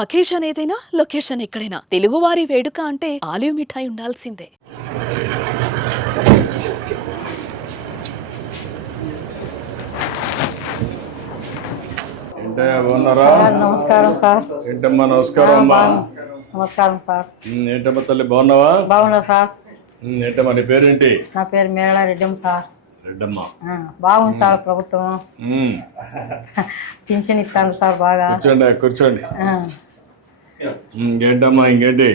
Occasion ఏదైనా location ఎక్కడైనా తెలుగువారి వేడుక అంటే ఆలివ్ మిఠాయి ఉండాల్సిందే. ఏంటయ్యా బాగున్నారా? నమస్కారం సార్. ఏంటమ్మా నమస్కారం అమ్మా. నమస్కారం సార్. ఏంటమ్మా తల్లి బాగున్నావా? బాగున్నా సార్. ఏంటమ్మా నీ పేరేంటి? నా పేరు మేళ రెడ్డమ్మ సార్. రెడ్డమ్మ. బాగుంది సార్ ప్రభుత్వం. పింఛన్ ఇస్తాను సార్ బాగా. కూర్చోండి కూర్చోండి. ఇంకేంటమ్మా ఇంకేంటి?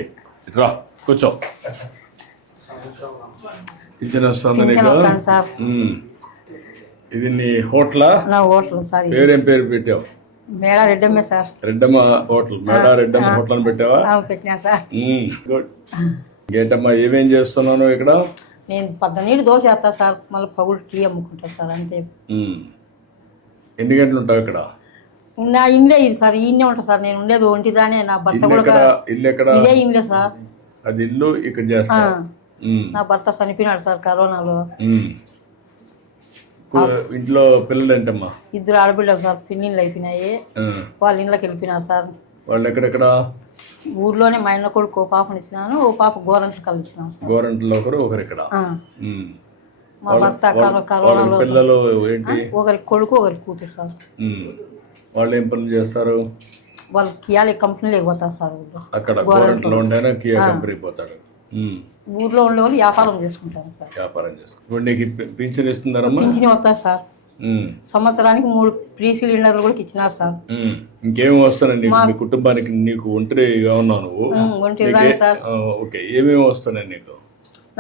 ఇట్రా కూర్చో. పింఛన్ వస్తుంది నీకు? సార్ ఇది నీ హోటలా? నా హోటల్ సార్. పేరేం పేరు పెట్టావు? మేళ రెడ్డమ్మే సార్. రెడ్డమ్మ హోటల్. మేళ రెడ్డమ్మ హోటల్ అని పెట్టావా? పెట్టినా సార్. గుడ్. ఇంకేంటమ్మా ఏమేం చేస్తున్నాను ఇక్కడ? నేను 12 దోశ వేస్తా సార్, మళ్ళీ పగులు టీ అమ్ముకుంటా సార్, అంతే. ఎన్ని గంటలు ఉంటావు ఇక్కడ? నా ఇండ్లే ఇది సార్, ఈయనే ఉంటా సార్. నేను ఉండేది ఒంటిదానే. నా భర్త కూడా ఇల్లు ఎక్కడ? ఇదే ఇండ్లే సార్. అది ఇల్లు ఇక్కడ చేస్తా. నా భర్త చనిపోయినాడు సార్ కరోనాలో. ఇంట్లో పిల్లలు ఏంటమ్మా? 2 ఆడబిడ్డలు సార్. పిన్నిళ్ళు అయిపోయినాయి, వాళ్ళ ఇంట్లోకి వెళ్ళిపోయినారు సార్. వాళ్ళు ఎక్కడెక్కడ? ఊర్లోనే. మా ఇంట్లో కొడుకు ఓ పాపని ఇచ్చినాను, ఓ పాప గోరంట్లు కలిసినాను సార్. గోరంట్లో ఒకరు ఒకరు ఇక్కడ. మా భర్త కరోనాలో. పిల్లలు ఏంటి? ఒకరికి కొడుకు ఒకరికి కూతురు సార్. వాళ్ళు ఏం పనులు చేస్తారు? వాళ్ళు కియాలి కంపెనీలోకి పోతారు సార్. అక్కడ గోరంట్లో ఉండేనా కియా కంపెనీకి పోతాడు. ఊర్లో ఉండే వాళ్ళు వ్యాపారం చేసుకుంటారు సార్. వ్యాపారం చేసుకుంటారు. ఇప్పుడు నీకు పింఛన్ ఇస్తున్నారమ్మా? పింఛన్ వస్తారు సార్. సంవత్సరానికి 3 ఫ్రీ సిలిండర్లు కూడా ఇచ్చినారు సార్. ఇంకేమి వస్తున్నాయి మీ కుటుంబానికి? నీకు ఒంటరిగా ఉన్నావు నువ్వు? ఒంటరిగానే సార్. ఓకే. ఏమేమి వస్తున్నాయి నీకు?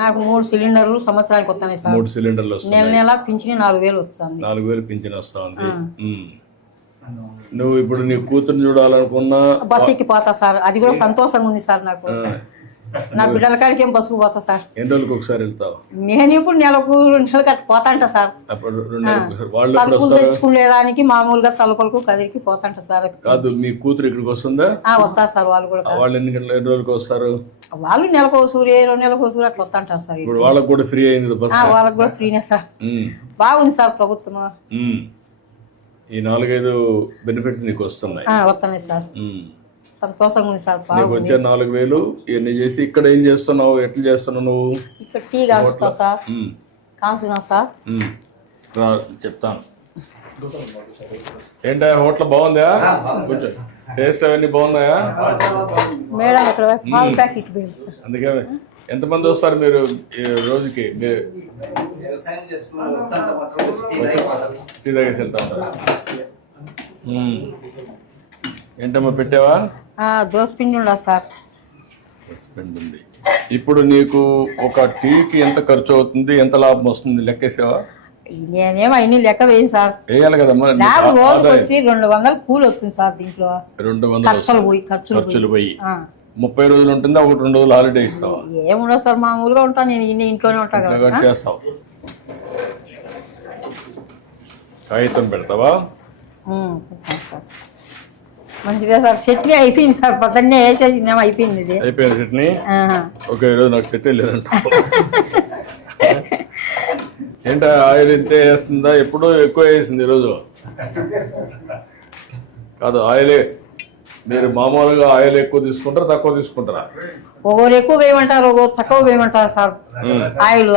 నాకు 3 సిలిండర్లు సంవత్సరానికి వస్తున్నాయి సార్. 3 సిలిండర్లు వస్తున్నాయి. నెల నెల పింఛన్ 4000 వస్తుంది. 4000 పింఛన్ వస్తా ఉంది. నువ్వు ఇప్పుడు నీ కూతురు చూడాలనుకున్నా బస్ ఎక్కి పోతా సార్. అది కూడా సంతోషంగా ఉంది సార్ నాకు. నా బిడ్డల కాడికి ఏం బస్సుకు పోతా సార్. ఎన్ని రోజులకు ఒకసారి వెళ్తావు? నేను ఇప్పుడు నెలకు కట్టి పోతాంట సార్. సరుకులు తెచ్చుకునేదానికి మామూలుగా తలుపులకు కదిరికి పోతాంట సార్. కాదు, మీ కూతురు ఇక్కడికి వస్తుందా? వస్తారు సార్ వాళ్ళు కూడా. వాళ్ళు ఎన్ని రోజులకు వస్తారు? వాళ్ళు నెలకు సూర్య 2 నెలలకు సూర్య అట్లా వస్తాంటారు సార్. ఇప్పుడు వాళ్ళకి కూడా ఫ్రీ అయింది బస్? వాళ్ళకి కూడా ఫ్రీనే సార్. బాగుంది సార్ ప్రభుత్వం. ఈ 4-5 బెనిఫిట్స్ నీకు వస్తున్నాయి? వస్తున్నాయి సార్. సంతోషంగా ఉంది సార్. నీకు వచ్చే 4000 ఇవన్నీ చేసి ఇక్కడ ఏం చేస్తున్నావు? ఎట్లా చేస్తున్నావు నువ్వు? ఇక్కడ టీ కాల్చుతా సార్. కాల్చున్నా సార్. చెప్తాను. ఏంటా హోటల్ బాగుందా? కొంచెం టేస్ట్ అవన్నీ బాగున్నాయా? మేడం ఇక్కడ పాల ప్యాకెట్ సార్. అందుకే ఎంతమంది వస్తారు మీరు రోజుకి? టీ తాగేసి వెళ్తా ఉంటారా? ఏంటమ్మా పెట్టావా? దోసపిండి ఉండదు సార్. దోసపిండి ఉంది. ఇప్పుడు నీకు ఒక టీకి ఎంత ఖర్చు అవుతుంది, ఎంత లాభం వస్తుంది లెక్కేసావా? నేనేమో అన్ని లెక్క వేయను సార్. వేయాలి కదమ్మా. రోజు వచ్చి 200 కూలి వస్తుంది సార్. దీంట్లో 200 ఖర్చులు పోయి 30 రోజులు ఉంటుందా? 1-2 రోజులు హాలిడే ఇస్తావా? ఏముండదు సార్, మామూలుగా ఉంటాను నేను. ఇంట్లోనే ఉంటా కదా. చేస్తావు. కాగితం పెడతావా? మంచిగా సార్. చట్నీ అయిపోయింది సార్. పొద్దున్నే వేసేసి అయిపోయింది. ఇది అయిపోయింది చట్నీ. ఓకే. ఈరోజు నాకు చట్నీ లేదంట. ఏంటో ఆయిల్ ఇంతే వేస్తుందా? ఎప్పుడో ఎక్కువ వేసింది ఈరోజు. కాదు, ఆయిలే. మీరు మామూలుగా ఆయిల్ ఎక్కువ తీసుకుంటారా తక్కువ తీసుకుంటారా? ఒకరు ఎక్కువ వేయమంటారు, ఒకరు తక్కువ వేయమంటారు సార్. ఆయిల్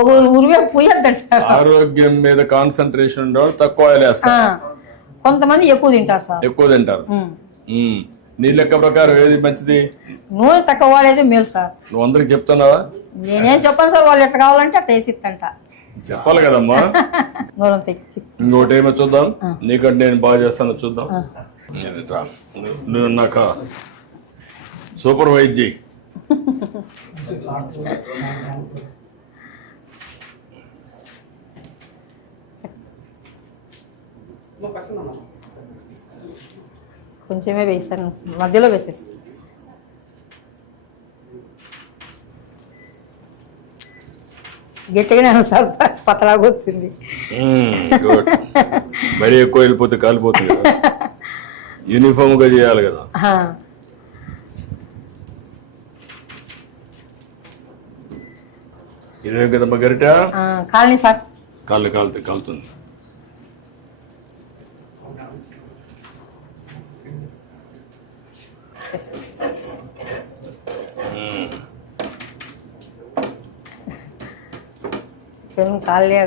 ఒకరు ఉరివే పోయొద్దంటారు. ఆరోగ్యం మీద కాన్సన్ట్రేషన్ ఉండేవాళ్ళు తక్కువ ఆయిల్ వేస్తారు. కొంతమంది ఎక్కువ తింటారు సార్. ఎక్కువ తింటారు. నీ లెక్క ప్రకారం ఏది మంచిది? నూనె తక్కువ వాడేది మేలు సార్. నువ్వు అందరికి చెప్తున్నావా? నేనేం చెప్పాను సార్, వాళ్ళు ఎట్లా కావాలంటే అట్లా వేసిస్తంట. చెప్పాలి కదమ్మా. ఇంకోటి ఏమో చూద్దాం. నీకంటే నేను బాగా చేస్తాను చూద్దాం. నువ్వు నాక సూపర్వైజ్ చేయి. కొంచెమే వేసాను, మధ్యలో వేసేసి. గట్టిగానే సార్, పతలాగా వస్తుంది. మరీ ఎక్కువ వెళ్ళిపోతే కాలిపోతుంది. యూనిఫామ్ గా చేయాలి కదా. ఇదే కదమ్మా గరిట? Colony sir. కాలుతుంది. పెళ్ళి కాళ్ళే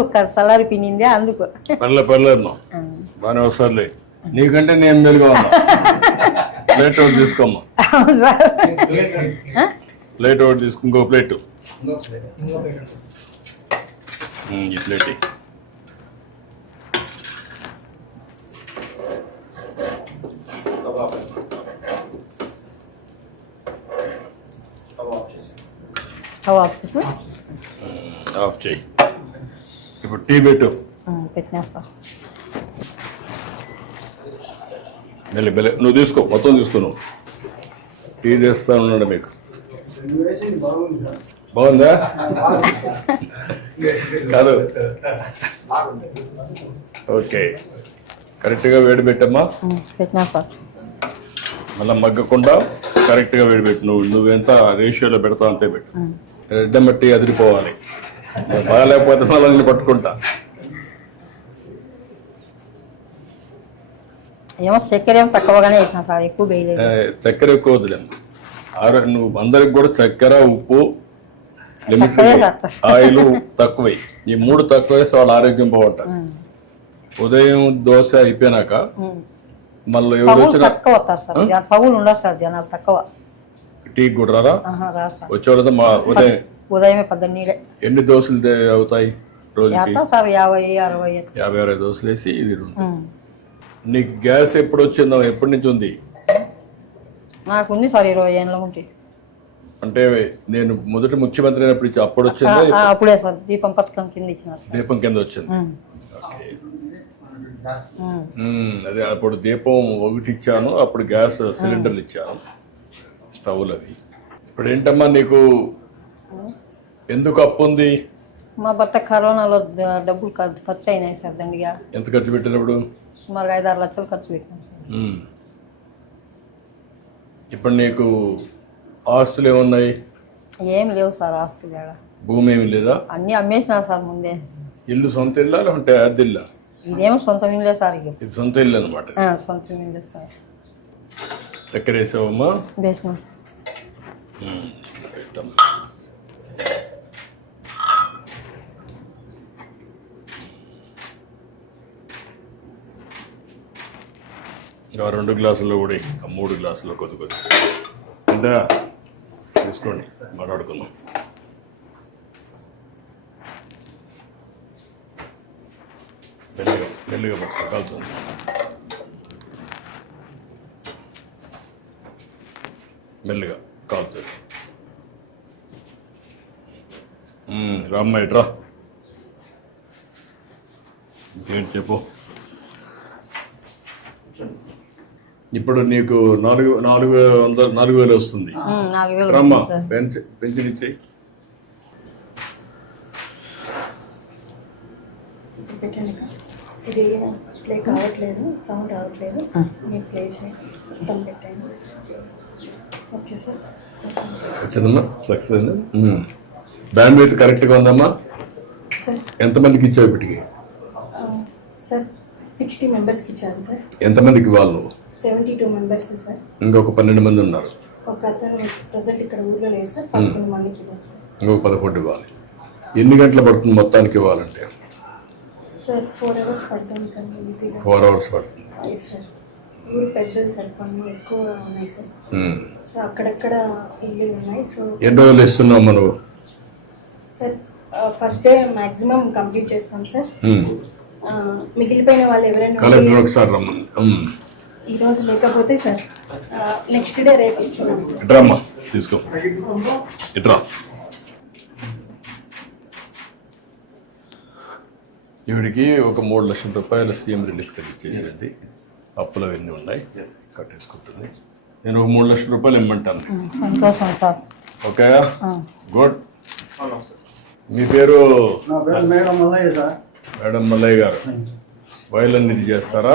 ఒక సలారి పిన్నిందే అందుకు. పర్లేదమ్మా, బాగానే వస్తారులే. నీకంటే నేను మెలుగా ఉన్నా. ప్లేట్ ఒకటి తీసుకోమ్మా. అవును సార్. ప్లేట్ ఒకటి తీసుకో, ఇంకో ప్లేట్. ఈ ప్లేట్ ఇయ్యి. ఆఫ్ చేయి. ఇప్పుడు టీ పెట్టు. పెట్టినా సార్. మెల్లి నువ్వు తీసుకో, మొత్తం తీసుకో. నువ్వు టీ చేస్తా ఉన్నాడు మీకు. బాగుందా? కాదు, ఓకే. కరెక్ట్గా వేడి పెట్టమ్మా. పెట్టినా సార్. మళ్ళీ మగ్గకుండా కరెక్ట్గా వేడి పెట్టు. నువ్వెంత రేషియోలో పెడతావు అంతే పెట్టు. రెడ్డం బట్టి అదిరిపోవాలి. బాగాలేకపోతే మళ్ళీ పట్టుకుంటా. ఏమో చక్కెర ఏమో తక్కువగానే వేసినా సార్, ఎక్కువ వేయలేదు. చక్కెర ఎక్కువ వద్దులేమ్మా. నువ్వు అందరికి కూడా చక్కెర, ఉప్పు, లిమిట్, ఆయిల్ తక్కువై. ఈ 3 తక్కువ వేస్తే వాళ్ళ ఆరోగ్యం బాగుంటుంది. ఉదయం దోశ అయిపోయినాక మళ్ళీ ఎవరు వచ్చినా తక్కువ వస్తారు సార్, పగులు ఉండదు సార్, జనాలు తక్కువ. టీ కూడా రారా? వచ్చేవాళ్ళతో ఉదయమే 18. ఎన్ని దోశలు అవుతాయి రోజుకి? సార్ 50-60. 50-60 దోశలు వేసి ఇది. నీకు గ్యాస్ ఎప్పుడు వచ్చిందో, ఎప్పటి నుంచి ఉంది? నాకు ఉంది సార్ 20 ఏళ్ళ ఉంటే. అంటే నేను మొదటి ముఖ్యమంత్రి అయినప్పుడు ఇచ్చి అప్పుడు వచ్చిందా? అప్పుడే సార్, దీపం పథకం కింద ఇచ్చినారు. దీపం కింద వచ్చింది. అదే అప్పుడు దీపం ఒకటి ఇచ్చాను, అప్పుడు గ్యాస్ సిలిండర్లు ఇచ్చాను, స్టవ్లు అవి. ఇప్పుడు ఏంటమ్మా నీకు ఎందుకు అప్పు ఉంది? మా భర్త కరోనాలో డబ్బులు ఖర్చు అయినాయి సార్ దండిగా. ఎంత ఖర్చు పెట్టినప్పుడు? సుమారుగా 5-6 లక్షలు ఖర్చు పెట్టాను సార్. ఇప్పుడు నీకు ఆస్తులు ఏమున్నాయి? ఏం లేవు సార్ ఆస్తులు. భూమి ఏమి లేదా? అన్నీ అమ్మేసినారు సార్ ముందే. ఇల్లు సొంత ఇల్లా లేకుంటే అద్దెల్లా? ఇదేమో సొంత ఇల్లే సార్. ఇది సొంత ఇల్లు అనమాట. సొంత ఇల్లే సార్. చక్కెర వేసావమ్మా? వేసినాం సార్. ఇంకా 2 గ్లాసుల్లో కూడా 3 గ్లాసుల్లో కొద్ది అంటే తీసుకోండి, మాట్లాడుకుందాం. మెల్లిగా పట్టుకో, కాల్చుంది. మెల్లిగా కాలుతుంది. రామ్మ ఇట్రా. ఇంకేంటి చెప్పు. ఇప్పుడు నీకు 4,000 వస్తుంది. రమ్మా, పెన్షన్ ఇచ్చేయి. ఇది ప్లే కావట్లేదు, సౌండ్ రావట్లేదు. మీరు ప్లే చేయండి. మొత్తం పెట్టండి. Okay sir. వచ్చిందమ్మా, సక్సెస్ అయింది. బ్యాండ్ విత్ కరెక్ట్గా ఉందమ్మా. సార్ ఎంతమందికి ఇచ్చావు ఇప్పటికి? సార్ 60 మెంబర్స్కి ఇచ్చాను సార్. ఎంతమందికి ఇవ్వాలి నువ్వు? 72 మెంబర్స్ సార్. ఇంకొక 12 మంది ఉన్నారు. ఒక అతను ప్రజెంట్ ఇక్కడ ఊర్లో లేదు సార్. 11 మందికి ఇవ్వాలి సార్. ఇంకొక 11 ఇవ్వాలి. ఎన్ని గంటలు పడుతుంది మొత్తానికి ఇవ్వాలంటే? సార్ 4 hours పడుతుంది సార్. ఈజీగా 4 hours పడుతుంది. సార్ ఊరు పెద్దది సార్, పనులు ఎక్కువ ఉన్నాయి సార్. సో అక్కడక్కడ ఇల్లు ఉన్నాయి. సో ఎన్ని రోజులు ఇస్తున్నావు నువ్వు? Sir first day maximum complete చేస్తాం సార్. మిగిలిపోయిన వాళ్ళు ఎవరైనా కలెక్టర్ ఒకసారి రమ్మని. ఈ రోజు లేకపోతే సార్ నెక్స్ట్ డే రేపు ఇస్తున్నాం సార్. ఇట్రామ్మా, తీసుకో. ఇట్రా. ఈవిడికి ఒక 3 లక్షల రూపాయల సీఎం రిలీఫ్ ఇచ్చేసేయండి. అప్పులు అవన్నీ ఉన్నాయి, కట్టేసుకుంటుంది. నేను ఒక 3 లక్షల రూపాయలు ఇమ్మంటాను. సంతోషం సార్. Okay, good. మీ పేరు? Madam Mallayya sir. Madam Mallayya గారు వయలిన్ ఇది చేస్తారా?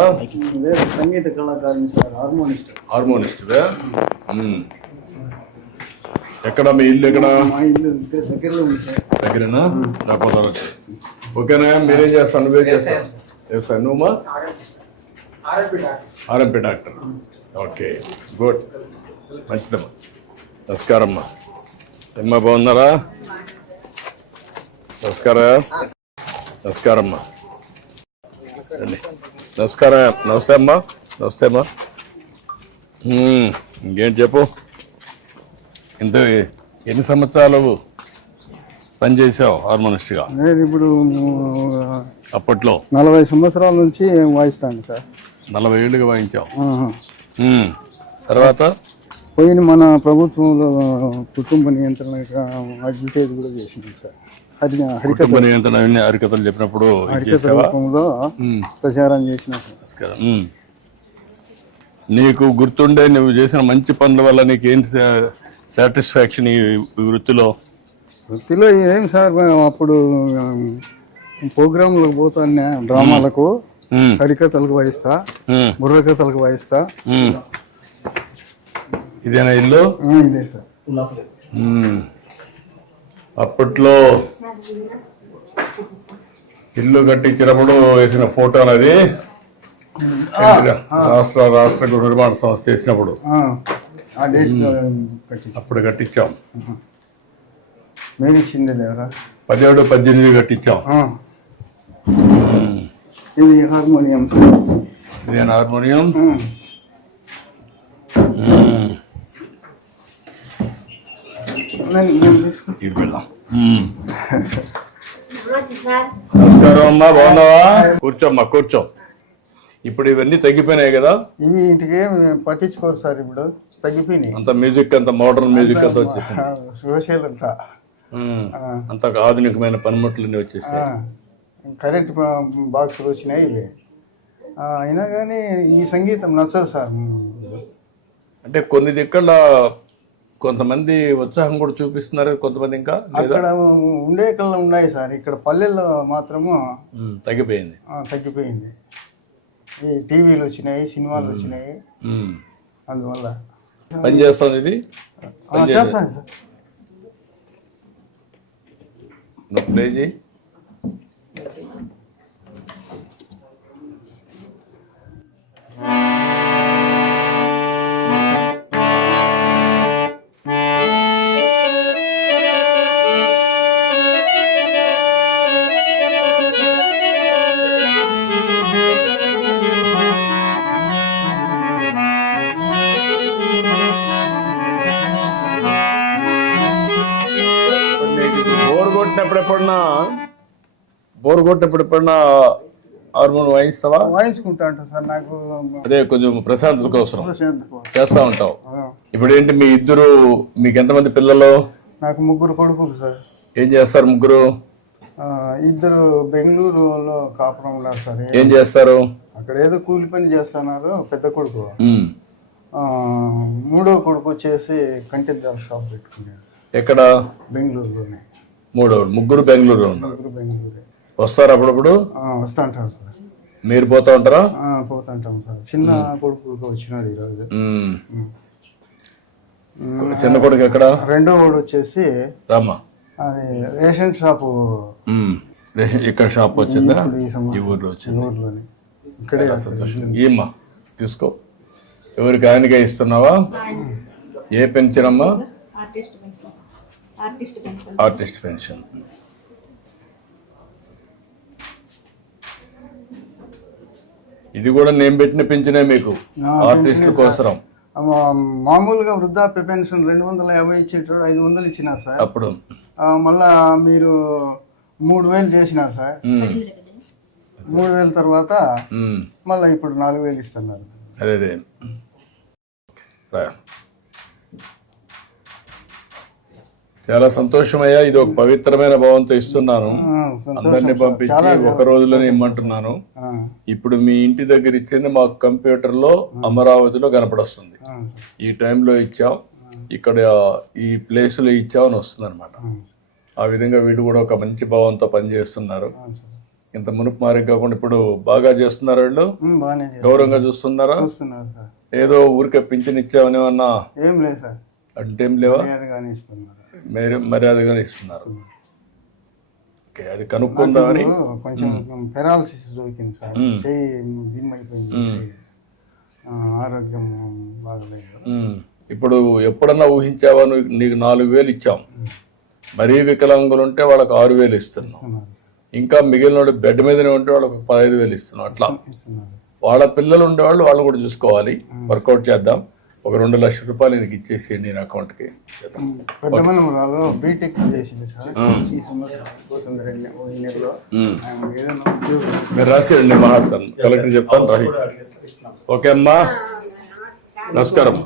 సంగీత కళాకారుని సార్, హార్మోనిస్ట్. హార్మోనిస్ట్దా? ఎక్కడ మీ ఇల్లు? ఎక్కడ? మా ఇల్లు దగ్గరలో ఉంది సార్. దగ్గరేనా? రాకపోతే ఓకేనా? మీరేం చేస్తాను? నువ్వేం చేస్తాను? చేస్తాను. నువ్వు ఆర్ఎంపీ డాక్టర్. ఓకే, గుడ్, మంచిదమ్మా. నమస్కారం అమ్మా. అమ్మా బాగున్నారా? నమస్కారం అమ్మా. రండి. నమస్కారం. నమస్తే అమ్మా. నమస్తే అమ్మా. ఇంకేం చెప్పు. ఇంత ఎన్ని సంవత్సరాలు పనిచేసావు హార్మోనిస్ట్గా? నేను ఇప్పుడు అప్పట్లో 40 సంవత్సరాల నుంచి వాయిస్తాను సార్. 40 ఏళ్ళుగా వాయించావు. తర్వాత పోయిన మన ప్రభుత్వంలో కుటుంబ నియంత్రణ అడ్వర్టైజ్ కూడా చేసింది సార్. కుటుంబ నియంత్రణ అవన్నీ హరికథలు చెప్పినప్పుడు హరికథ రూపంలో ప్రచారం చేసిన సార్. నీకు గుర్తుండే నువ్వు చేసిన మంచి పనుల వల్ల నీకు ఏంటి సాటిస్ఫాక్షన్ ఈ వృత్తిలో? వృత్తిలో ఏం సార్, అప్పుడు ప్రోగ్రాంలకు పోతాను, డ్రామాలకు, హరికథలకు వాయిస్తా, బుర్రకథలకు వాయిస్తా. ఇదేనా ఇల్లు? ఇదే సార్. అప్పట్లో ఇల్లు కట్టించినప్పుడు వేసిన ఫోటోలు అది రాష్ట్ర గృహ నిర్మాణ సంస్థ చేసినప్పుడు అప్పుడు కట్టించాం. మేము ఇచ్చింది లేవరా? 17, 18 కట్టించాం. ఇది హార్మోనియం. ఇదేనా హార్మోనియం? ఇటు వెళ్దాం. నమస్కారం అమ్మా, బాగున్నావా? కూర్చోమ్మా, కూర్చో. ఇప్పుడు ఇవన్నీ తగ్గిపోయినాయి కదా? ఇవి ఇంటికి పట్టించుకోరు సార్, ఇప్పుడు తగ్గిపోయినాయి. అంత మ్యూజిక్, అంత మోడర్న్ మ్యూజిక్ అంతా వచ్చేసింది. సోషల్ అంతా అంత ఆధునికమైన పనిముట్లన్నీ వచ్చేసాయి. కరెంట్ బాక్సులు వచ్చినాయి. అయినా కానీ ఈ సంగీతం నచ్చదు సార్. అంటే కొన్ని దిక్కల కొంతమంది ఉత్సాహం కూడా చూపిస్తున్నారు, కొంతమంది ఇంకా అక్కడ ఉండే కళ్ళ ఉన్నాయి సార్. ఇక్కడ పల్లెల్లో మాత్రము తగ్గిపోయింది. తగ్గిపోయింది. ఈ టీవీలు వచ్చినాయి, సినిమాలు వచ్చినాయి, అందువల్ల పని చేస్తుంది. ఇది చేస్తాను సార్. ప్లే చేయి. బోర్ కొట్టినప్పుడు ఎప్పుడన్నా హార్మోన్ వాయిస్తావా? వాయించుకుంటా ఉంటా సార్. నాకు అదే కొంచెం ప్రశాంతత కోసం చేస్తా ఉంటావు. ఇప్పుడు ఏంటి మీ ఇద్దరు, మీకు ఎంతమంది పిల్లలు? నాకు 3 కొడుకులు సార్. ఏం చేస్తారు ముగ్గురు? ఇద్దరు బెంగళూరులో కాపురం ఉన్నారు సార్. ఏం చేస్తారు అక్కడ? ఏదో కూలి పని చేస్తున్నారు పెద్ద కొడుకు. మూడో కొడుకు వచ్చేసి కంటెద్దాల షాప్ పెట్టుకున్నారు. ఎక్కడ? బెంగళూరులోనే. ముగ్గురు బెంగళూరులో ఉన్నారు. బెంగళూరు వస్తారు అప్పుడప్పుడు? వస్తా ఉంటారు సార్. మీరు పోతా ఉంటారా? పోతుంటాం సార్. చిన్న కొడుకు వచ్చినాడు ఈరోజు. చిన్న కొడుకు ఎక్కడ? రెండో వాడు వచ్చేసి రామా అది రేషన్ షాపు. ఇక్కడ షాప్ వచ్చిందా? ఈ ఊర్లో వచ్చింది. ఊర్లోనే ఇక్కడే. ఏమ్మా తీసుకో. ఎవరికి ఆయనగా ఇస్తున్నావా? ఏ పెన్షన్ అమ్మా? Artist pension. ఇది కూడా నేను పెట్టిన పెన్షనే మీకు, ఆర్టిస్టుల కోసం. మామూలుగా వృద్ధాప్య పెన్షన్ 250 ఇచ్చేటాడు, 500 ఇచ్చినారు సార్. అప్పుడు మళ్ళా మీరు 3000 చేసినారు సార్. 3000 తర్వాత మళ్ళీ ఇప్పుడు 4000 ఇస్తున్నారు. అదే చాలా సంతోషమయ్యా. ఇది ఒక పవిత్రమైన భావంతో ఇస్తున్నాను. అందరినీ పంపించి ఒక రోజులోనే ఇమ్మంటున్నాను. ఇప్పుడు మీ ఇంటి దగ్గర ఇచ్చింది మాకు కంప్యూటర్లో అమరావతిలో కనపడొస్తుంది. ఈ టైంలో ఇచ్చాం, ఇక్కడ ఈ ప్లేస్లో ఇచ్చామని వస్తుంది అనమాట. ఆ విధంగా వీళ్ళు కూడా ఒక మంచి భావంతో పనిచేస్తున్నారు. ఇంత మునుపు మారి కాకుండా ఇప్పుడు బాగా చేస్తున్నారు. వీళ్ళు గౌరవంగా చూస్తున్నారా? ఏదో ఊరికే పింఛన్ ఇచ్చామని ఏమన్నా? ఏం లేదు సార్. అంటే ఏం లేవా? మీరు మర్యాదగానే ఇస్తున్నారు. ఓకే, అది కనుక్కుందామని. కొంచెం పెరాలసిస్ దొరికింది సార్. చెయ్యి దిమ్మైపోయింది. ఆరోగ్యం బాగలేదు. ఇప్పుడు ఎప్పుడన్నా ఊహించావా నీకు 4,000 ఇచ్చాం, మరీ వికలాంగులు ఉంటే వాళ్ళకి 6,000 ఇస్తున్నాం, ఇంకా మిగిలిన బెడ్ మీదనే ఉంటే వాళ్ళకి 15,000 ఇస్తున్నాం. అట్లా వాళ్ళ పిల్లలు ఉండేవాళ్ళు వాళ్ళని కూడా చూసుకోవాలి. వర్కౌట్ చేద్దాం. ఒక 2 లక్షల రూపాయలు నీకు ఇచ్చేసేయండి నేను అకౌంట్కి. పెద్ద మనవరాలు బీటెక్ చేసింది సార్, ఈ సంవత్సరం పోతుంది 2 నెలలో. ఏదైనా ఉద్యోగం మీరు రాసేయండి, నేను మాట్లాడతాను, కలెక్టర్ చెప్తాను, రాసి. ఓకే అమ్మా, నమస్కారం.